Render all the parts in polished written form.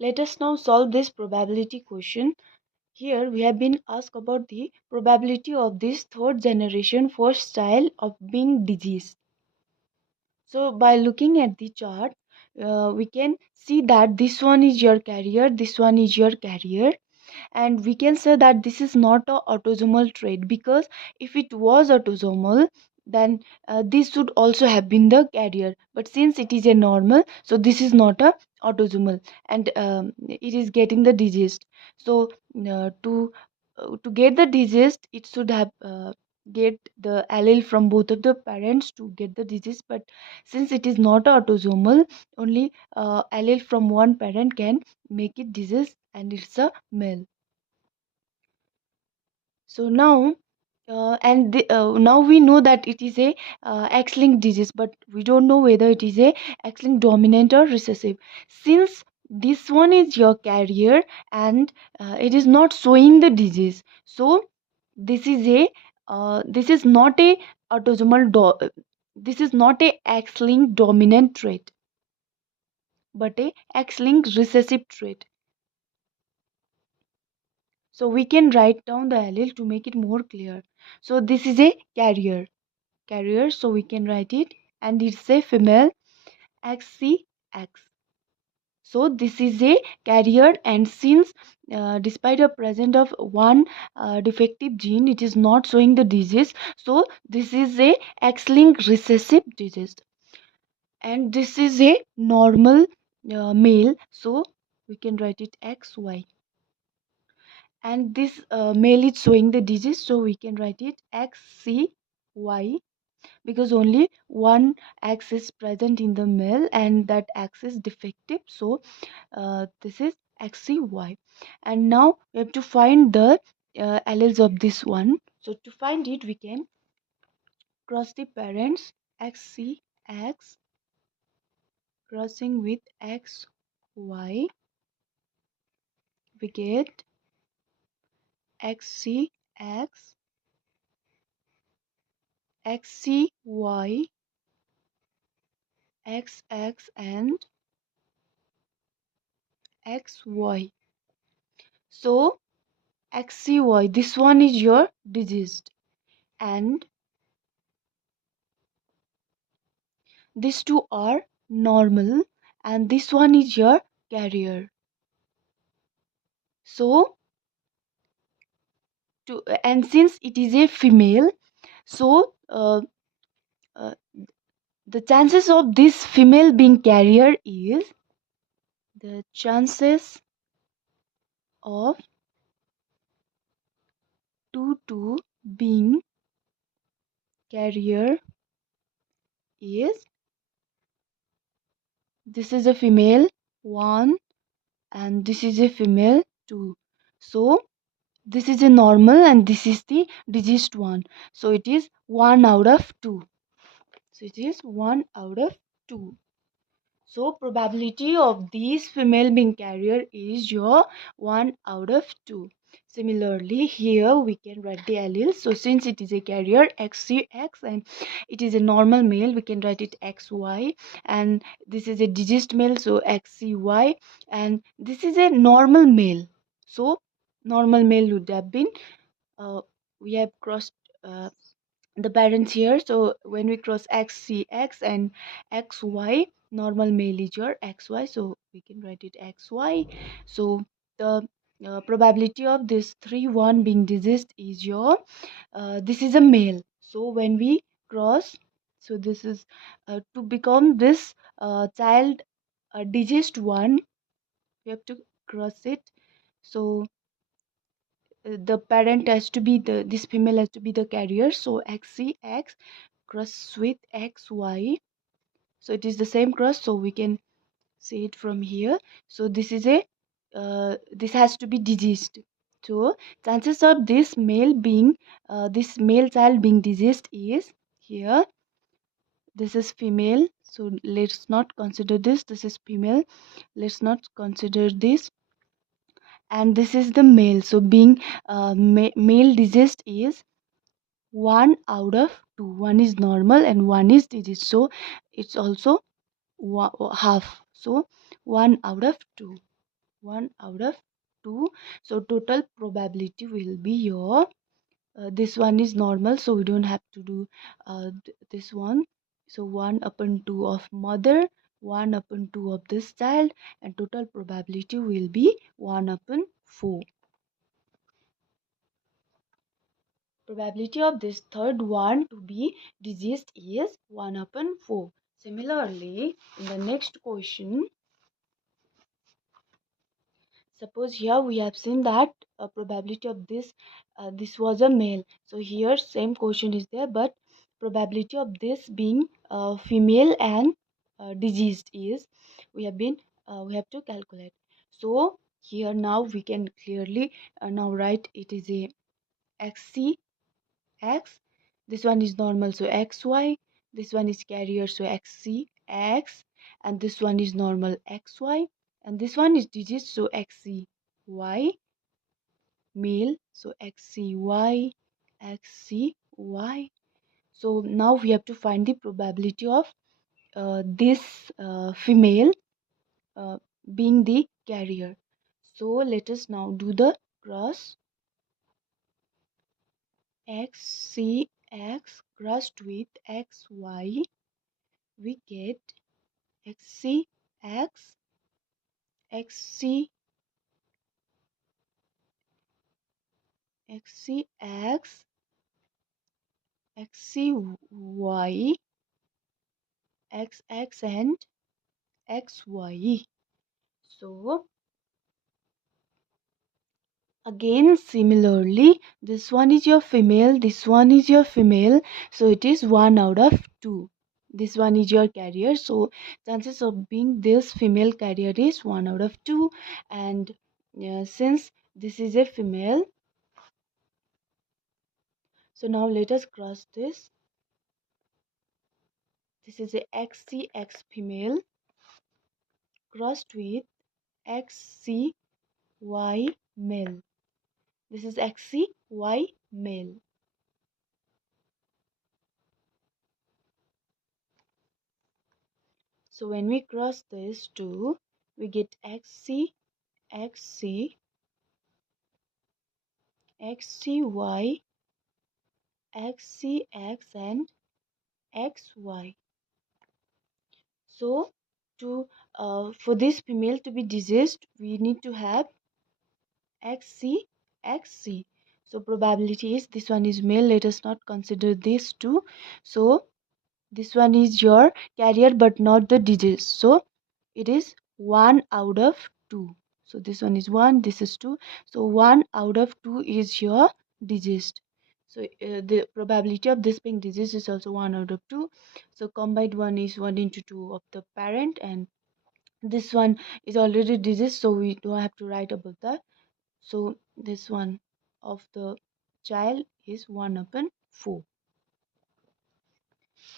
Let us now solve this probability question. Here we have been asked about the probability of this third generation first child of being diseased. So by looking at the chart, we can see that this one is your carrier, this one is your carrier, and we can say that this is not a autosomal trait, because if it was autosomal, then this should also have been the carrier, but since it is a normal, so this is not a autosomal, and it is getting the disease. So to get the disease, it should have get the allele from both of the parents to get the disease, but since it is not autosomal, only allele from one parent can make it disease, and it's a male. So now, now we know that it is a X-linked disease, but we don't know whether it is a X-linked dominant or recessive. Since this one is your carrier and it is not showing the disease, so this is a this is not a autosomal this is not a X-linked dominant trait, but a X-linked recessive trait. So we can write down the allele to make it more clear. So this is a carrier, so we can write it, and it's a female XCX. So this is a carrier, and since despite the presence of one defective gene, it is not showing the disease, so this is a X-linked recessive disease, and this is a normal male, so we can write it XY, and this male is showing the disease, so we can write it XCY, because only one X is present in the male and that X is defective, so this is XCY. And now we have to find the alleles of this one. So to find it, we can cross the parents XCX crossing with XY, we get XCX, XCY, XX, and XY. So XCY, this one is your diseased, and these two are normal, and this one is your carrier. So and since it is a female, so uh, the chances of this female being carrier is, the chances of two being carrier is, this is a female 1 and this is a female 2, so this is a normal and this is the diseased one, so it is 1 out of 2, so it is 1 out of 2. So probability of these female being carrier is your 1 out of 2. Similarly, here we can write the alleles. So since it is a carrier XCX and it is a normal male, we can write it XY, and this is a diseased male, so XCY, and this is a normal male. So normal male would have been, we have crossed the parents here, so when we cross XCX and XY, normal male is your XY, so we can write it XY. So the probability of this 3-1 being diseased is your, this is a male, so when we cross, so this is to become this child diseased one, we have to cross it. So the parent has to be the, this female has to be the carrier, so XCX cross with XY, so it is the same cross, so we can see it from here. So this is a this has to be diseased, so chances of this male being this male child being diseased is, here this is female, so let's not consider this, this is female, let's not consider this, and this is the male, so being male diseased is 1 out of 2, one is normal and one is diseased, so it's also half, so 1 out of 2. 1 out of 2. So total probability will be your this one is normal, so we don't have to do this one. So 1 upon 2 of mother, 1 upon 2 of this child, and total probability will be 1 upon 4. Probability of this third one to be diseased is 1 upon 4. Similarly, in the next question, suppose here we have seen that probability of this was a male. So here same question is there, but probability of this being female and diseased is we have to calculate. So here now we can clearly now write it is a xc x. This one is normal, so xy. This one is carrier, so xc x. And this one is normal, xy. And this one is digit, so xc y male, so xcy xcy. So now we have to find the probability of this female uh, being the carrier. So let us now do the cross. xcx crossed with xy, we get xcx xc xcx xcy xx and xy. So again similarly, this one is your female, this one is your female, so it is 1 out of 2. This one is your carrier, so chances of being this female carrier is 1 out of 2. And since this is a female, so now let us cross this. This is a xcx female crossed with xcy male. This is xcy male. So when we cross this two, we get xc xc xcy xcx and xy. So to for this female to be diseased, we need to have xc xc. So probability is this one is male. Let us not consider these two. So this one is your carrier but not the disease. So it is 1 out of 2. So this one is 1, this is 2. So 1 out of 2 is your diseased. So the probability of this being diseased is also 1 out of 2. So combined one is 1 into 2 of the parent, and this one is already diseased, so we don't have to write about that. So this one of the child is 1 upon 4.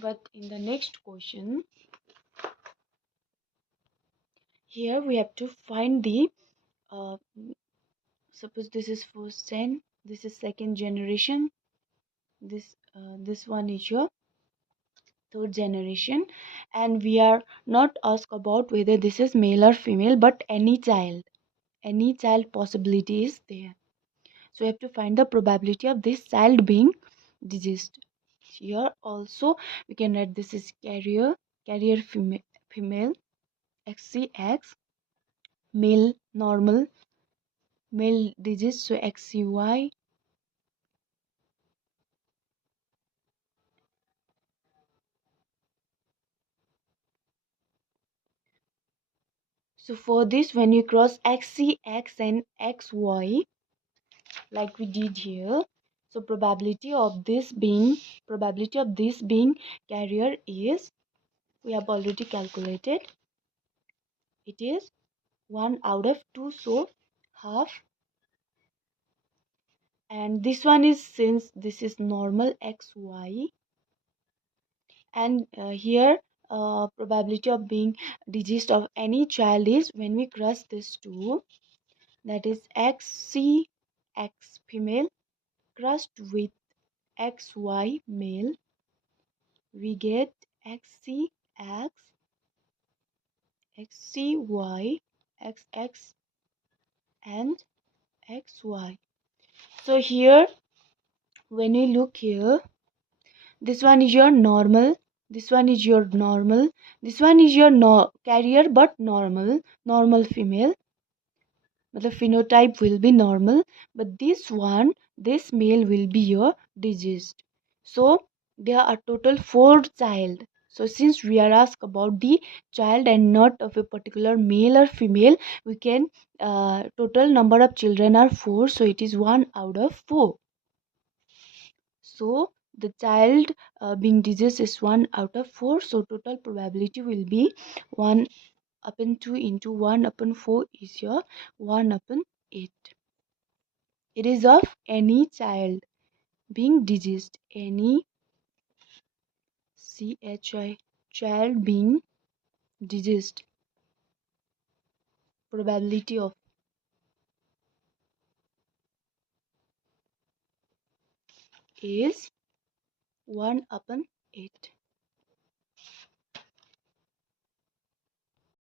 But in the next question, here we have to find the uh, suppose this is first gen, this is second generation, this one is your third generation, and we are not asked about whether this is male or female, but any child possibility is there. So we have to find the probability of this child being diseased. Here also we can write this is carrier female xcx, male normal, male disease, so xcy. So for this, when you cross xcx and xy like we did here, so probability of this being carrier is, we have already calculated, it is 1 out of 2, so half. And this one is, since this is normal xy, and here probability of being diseased of any child is, when we cross this two, that is xc x female crossed with xy male, we get xcx xcy xx and XY. So here, when we look here, this one is your normal, this one is your normal, this one is your carrier but normal female. The phenotype will be normal, but this male will be your diseased. So there are total 4 child. So since we are asked about the child and not of a particular male or female, we can total number of children are 4, so it is 1 out of 4. So the child being diseased is 1 out of 4, so total probability will be 1 upon 2 into 1 upon 4 is your 1 upon 8. It is of any child being diseased, any CHI, child being diseased. Probability of is 1 upon 8.